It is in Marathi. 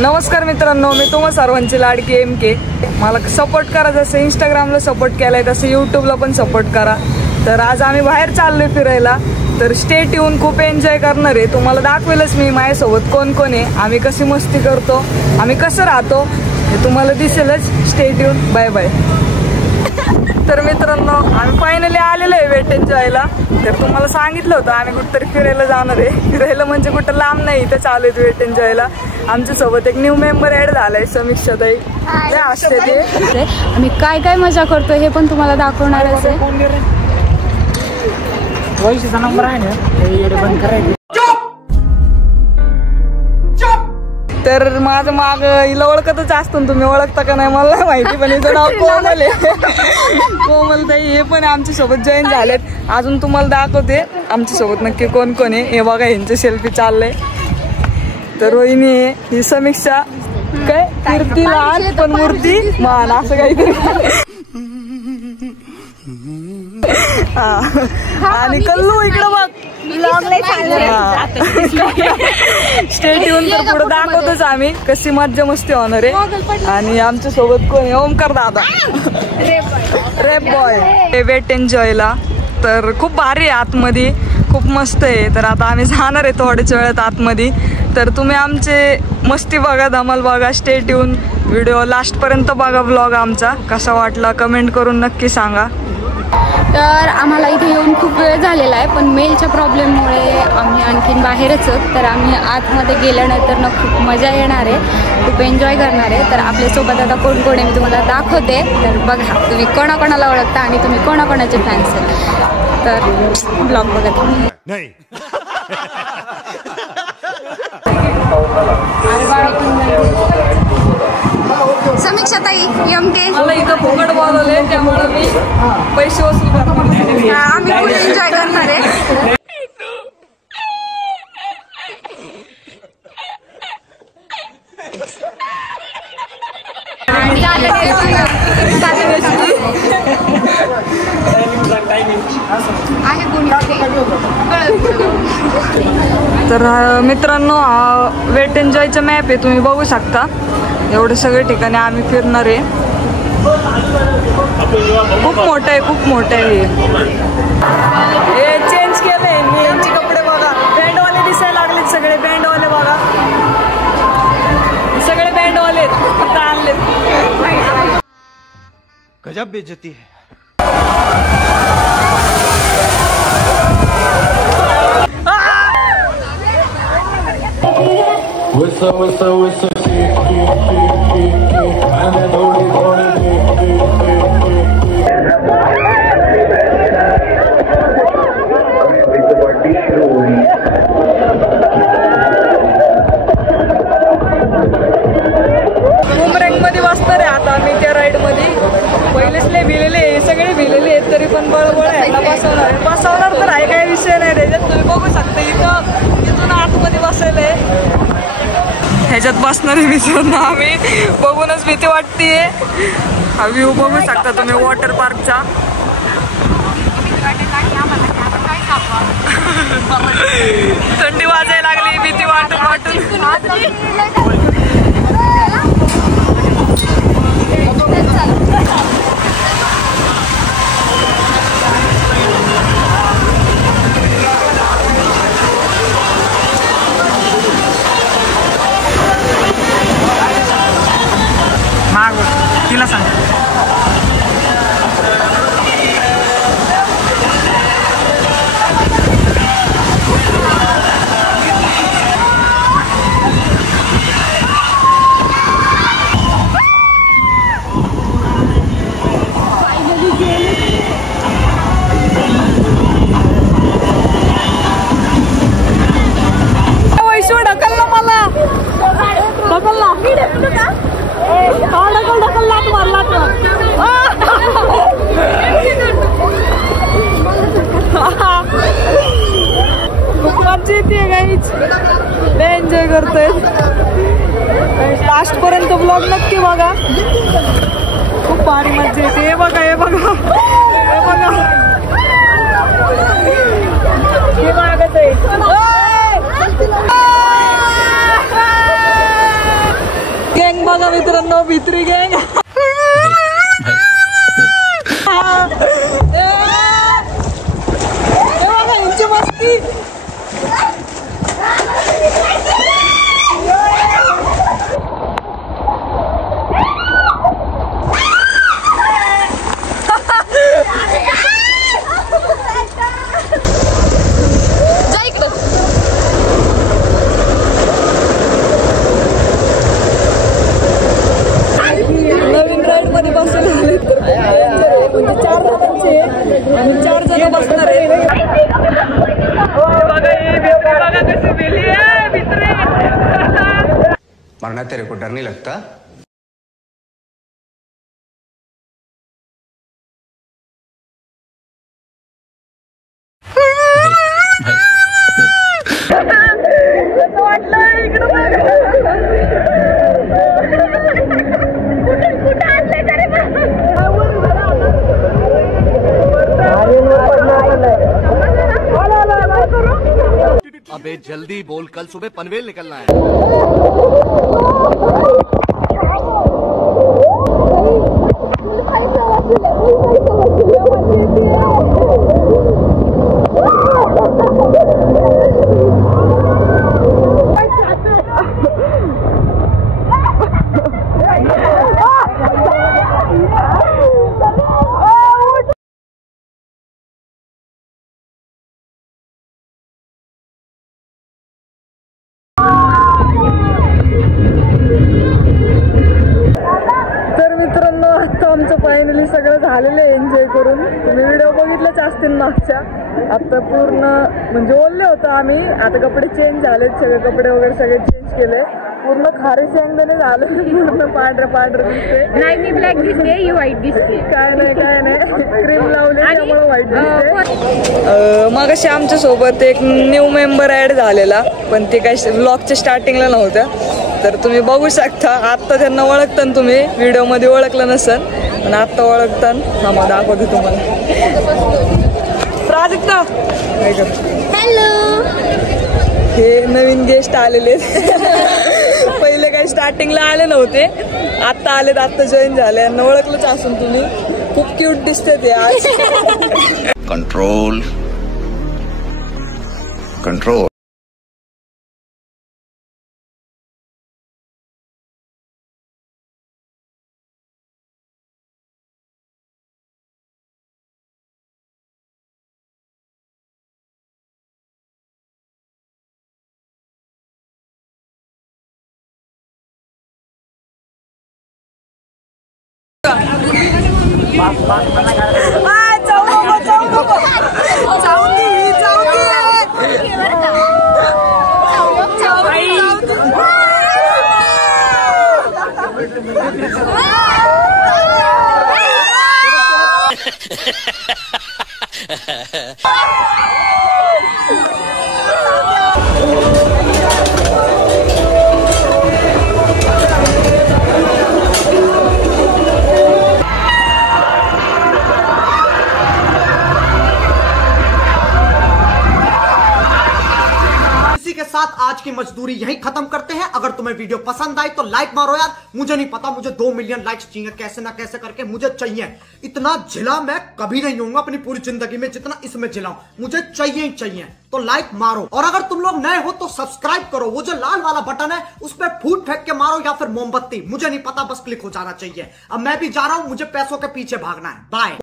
नमस्कार मित्रांनो, मी तुम्हा सर्वांची लाडकी MK. मला सपोर्ट करा, जसं इंस्टाग्रामला सपोर्ट केलाय तसं यूट्यूबला पण सपोर्ट करा. तर आज आम्ही बाहेर चाललोय फिरायला, तर स्टे ट्यून, खूप एन्जॉय करणार आहे. तुम्हाला दाखवेलच मी माझ्यासोबत कोण कोण आहे, आम्ही कशी मस्ती करतो, आम्ही कसं राहतो हे तुम्हाला दिसेलच. Stay tune, bye bye. तर मित्रांनो, आम्ही फायनली आलेलो आहे वेट एन्जॉयला. तर तुम्हाला सांगितलं होतं आम्ही कुठंतरी फिरायला जाणार आहे. फिरायला म्हणजे कुठं लांब नाही, इथं चालू आहे वेट एन्जॉयला. आमच्यासोबत एक न्यू मेंबर ऍड झालाय, समीक्षाताई. ते असते ते आम्ही काय काय मजा करतो हे पण तुम्हाला दाखवणारच आहे. वैशीचा नंबर आहे ना, बंद करायचं. तर माझं माग हिला ओळखतच असतो, तुम्ही ओळखता का नाही मला माहिती, पण हिचं नाव कोमल आहे. कोमलताई हे पण आमच्यासोबत जॉईन झालेत. अजून तुम्हाला दाखवते आमच्यासोबत नक्की कोण कोण आहे. हे बघा, ह्यांचे सेल्फी चाललंय. तर रोहिणी आहे, ही समीक्षा, काय कीर्ती लहान पण मूर्ती मान, असं काहीतरी. आणि कल्लू इकडं बघ. Stay tune. तर पुढे दाखवतोच आम्ही कशी मज्जा मस्ती होणार आहे. आणि आमच्या सोबत कोण आहे, ओमकार दादा, रेप बॉय. वेट एन्जॉयला तर खूप भारी आहे, आतमध्ये खूप मस्त आहे. तर आता आम्ही जाणार आहे थोड्याच वेळात आतमध्ये. तर तुम्ही आमचे मस्ती बघा, धमाल बघा. स्टे ट्यून, व्हिडिओ लास्टपर्यंत बघा. ब्लॉग आमचा कसा वाटला कमेंट करून नक्की सांगा. तर आम्हाला इथे येऊन खूप वेळ झालेला आहे, पण मेलच्या प्रॉब्लेममुळे आम्ही आणखीन बाहेरच आहोत. तर आम्ही आतमध्ये गेल्यानंतर ना खूप मजा येणार आहे, खूप एन्जॉय करणार आहे. तर आपल्यासोबत आता कोण कोण आहे मी तुम्हाला दाखवते. तर बघा, तुम्ही कोणाकोणाला ओळखता आणि तुम्ही कोणाकोणाचे फॅन्स आहेत. तर ब्लॉग बघा. समीक्षाताई MK, मला इथं फुकट बोलवले त्यामुळे मी पैसे वसूल करणार. आम्ही फुल एन्जॉय करणार आहे. तर मित्रांनो, हा वेट एन्जॉयचा मॅप आहे, तुम्ही बघू शकता. एवढे सगळे ठिकाणी आम्ही फिरणार आहे. खूप मोठं आहे, खूप मोठं आहे. हे चेंज केलंय मी, यांचे कपडे बघा, बँडवाले दिसायला लागलेत सगळे. बँडवाले बघा, सगळे बँडवाले फक्त आणलेत. गजब बेइज्जती है. मध्ये बसणार आहे आता आम्ही त्या राईड मध्ये. पहिलेच लय भिलेले, सगळे भिलेले आहेत, तरी पण बळबळ ह्याला बसवणार तर आहे, काही विषय नाही त्याच्यात. तुम्ही बघू शकता इथून आतमध्ये बसायला आहे. ह्याच्यात बसणार आहे मित्रांनो आम्ही. बघूनच भीती वाटते. हा व्ह्यू बघू शकता तुम्ही वॉटर पार्कचा. थंडी वाजायला लागली, भीती वाटून वाटून. माग तिला सांग. खूप मजा येते गाईच, लय एन्जॉय करतोय. लास्ट पर्यंत ब्लॉग नक्की बघा, खूप भारी मजा येते. हे बघा, हे बघा, हे बघा, हे मागत आहे. बघा मित्रांनो भित्री गँग यांची मस्ती नवीन राईड मध्ये बसून आले म्हणजे 4 जणांचे आणि 4 जण बसणार आहे. बघा कशी गेली आहे मित्र. मरना तेरे को डर नहीं लगता? कसं वाटलं इकडं अबे जल्दी बोल, कल सुबह पनवेल निकलना है. आमचं फायनली सगळं झालेलं आहे एन्जॉय करून. तुम्ही व्हिडिओ बघितलंच असतील मागच्या. आता पूर्ण म्हणजे ओलले होतो आम्ही. आता कपडे चेंज झालेत, सगळे कपडे वगैरे सगळे चेंज केले. पूर्ण खारे शेंगदाणे झाले, पूर्ण पांढरं दिसते. नाही मी ब्लॅक दिसते, यू व्हाईट दिसते. काय नाही क्रीम लावले त्यामुळे व्हाईट दिसते. मगाशी आमच्या सोबत एक न्यू मेंबर ऍड झालेला, पण ते काही व्लॉगच्या स्टार्टिंगला नव्हतं. तर तुम्ही बघू शकता. आत्ता त्यांना ओळखताना तुम्ही व्हिडिओमध्ये ओळखलं नसेल, पण आत्ता ओळखताना मग दाखवते तुम्हाला. प्राजक्ता हॅलो, हे नवीन गेस्ट आलेले. पहिले काही स्टार्टिंगला आले नव्हते, आत्ता आलेत, आत्ता जॉईन झाले. यांना ओळखलंच असून तुम्ही. खूप क्यूट दिसते ते आज. Control control. आज की मजदूरी यही खत्म करते हैं। अगर तुम्हें वीडियो पसंद आई तो लाइक मारो यार। मुझे नहीं पता, मुझे 2 मिलियन लाइक्स चाहिए, कैसे ना कैसे करके मुझे चाहिए। इतना झिला मैं कभी नहीं होऊंगा अपनी पूरी जिंदगी में जितना इसमें झिलाऊं, मुझे चाहिए ही चाहिए। तो लाइक मारो, और अगर तुम लोग नए हो तो सब्सक्राइब करो। वो जो लाल वाला बटन है उस पर फूट फेंक के मारो या फिर मोमबत्ती, मुझे नहीं पता, बस क्लिक हो जाना चाहिए। अब मैं भी जा रहा हूं, मुझे पैसों के पीछे भागना है। बाय।